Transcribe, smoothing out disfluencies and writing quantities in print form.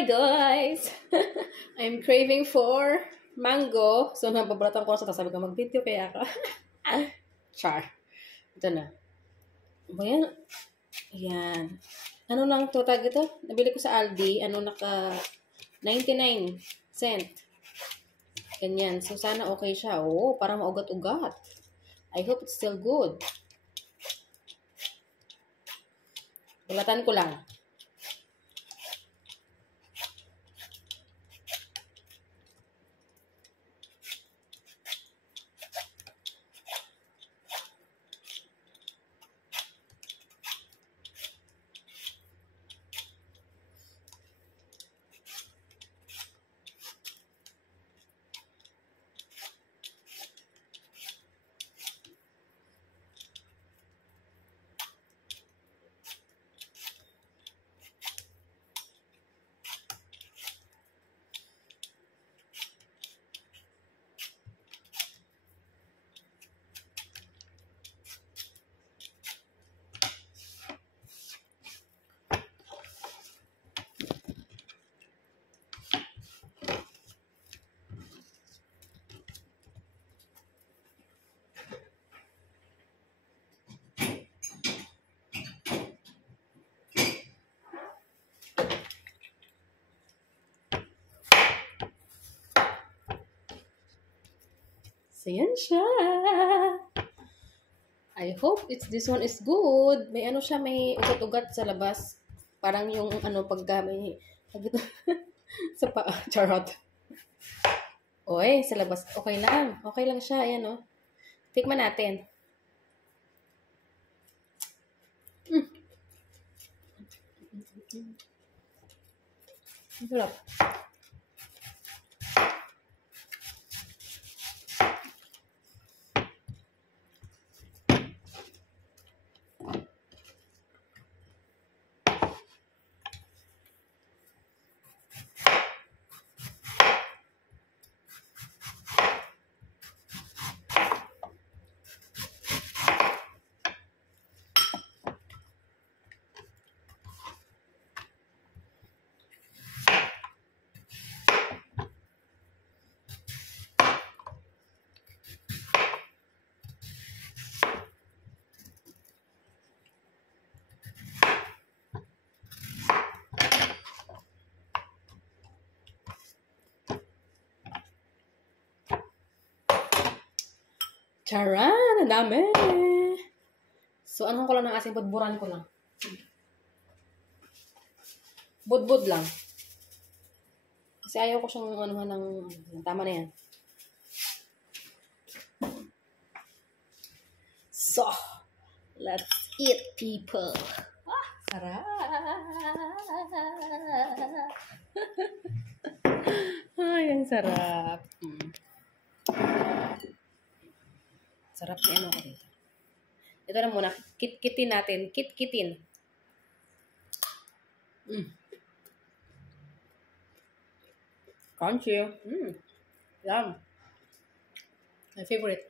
Hi guys! I'm craving for mango. So, nababalatan ko sa sabi ko mag-video kaya ako. Char. Ito na. Ba yan? Ayan. Ano lang to tag ito? Nabili ko sa Aldi. Ano naka 99 cent. Ganyan. So, sana okay siya. Oh, parang maugat-ugat. I hope it's still good. Bulatan ko lang. So, yan siya. I hope this one is good. May ano siya, may ugat-ugat sa labas. Parang yung ano, pagka may sa pa, charot. Oy, sa labas. Okay lang. Okay lang siya. Ayan, oh. Tikman natin. Sarap. Charan! Ang dami! So, anong ko lang ng asin? Budburan ko lang. Budbud lang. Kasi ayaw ko siyang anuhan ng tama na yan. So, let's eat, people. Ah, sarap! Ay, ang sarap. Sarap ni ano ko dito. Ito na muna. Kitkitin natin. Kitkitin. Crunchy. Yum. My favorite.